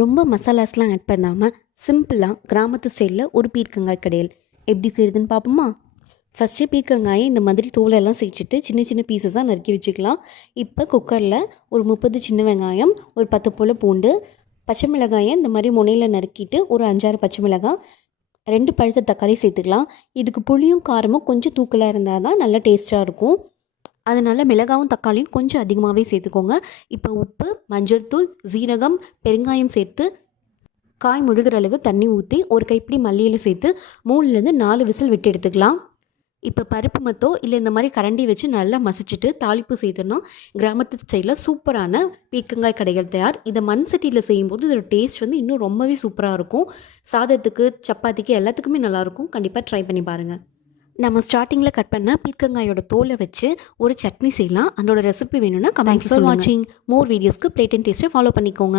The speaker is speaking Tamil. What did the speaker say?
ரொம்ப மசாலாஸ்லாம் ஆட் பண்ணாமல் சிம்பிளாக கிராமத்து ஸ்டைலில் ஒரு பீர்க்கங்காய் கடையல் எப்படி செய்யுதுன்னு பார்ப்போமா? ஃபஸ்ட்டு பீர்க்கங்காயை இந்த மாதிரி தோலெல்லாம் சீச்சிட்டு சின்ன சின்ன பீசஸாக நறுக்கி வச்சுக்கலாம். இப்போ குக்கரில் ஒரு 30 சின்ன வெங்காயம், ஒரு 10 போல் பூண்டு, பச்சை மிளகாயை இந்த மாதிரி முனையில் நறுக்கிட்டு ஒரு 5-6 பச்சை மிளகாய், 2 பழுத்த தக்காளி சேர்த்துக்கலாம். இதுக்கு புளியும் காரமும் கொஞ்சம் தூக்கலாக இருந்தால் தான் நல்லா டேஸ்ட்டாக இருக்கும். அதனால் மிளகாவும் தக்காளியும் கொஞ்சம் அதிகமாகவே சேர்த்துக்கோங்க. இப்போ உப்பு, மஞ்சள் தூள், சீரகம், பெருங்காயம் சேர்த்து காய் முழுகிற அளவு தண்ணி ஊற்றி ஒரு கைப்பிடி மல்லியில் சேர்த்து 3லேருந்து 4 விசில் விட்டு எடுத்துக்கலாம். இப்போ பருப்பு மத்தோ இல்லை இந்த மாதிரி கரண்டி வச்சு நல்லா மசிச்சுட்டு தாளிப்பு சேர்த்துடணும். கிராமத்து ஸ்டைலில் சூப்பரான பீர்க்கங்காய் கடைகள் தயார். இதை மண் சட்டியில் செய்யும்போது இதோட டேஸ்ட் வந்து இன்னும் ரொம்பவே சூப்பராக இருக்கும். சாதத்துக்கு, சப்பாத்திக்கு எல்லாத்துக்குமே நல்லாயிருக்கும். கண்டிப்பாக ட்ரை பண்ணி பாருங்கள். நம்ம ஸ்டார்டிங்கில் கட் பண்ண பீர்க்கங்காயோட தோலை வச்சு ஒரு சட்னி செய்யலாம். அதோட ரெசிபி வேணும்னா கமெண்ட்ஸ். ஃபார் வாட்சிங் மோர் வீடியோஸ்க்கு பிளேட் அண்ட் டேஸ்ட்டை ஃபாலோ பண்ணிக்கோங்க.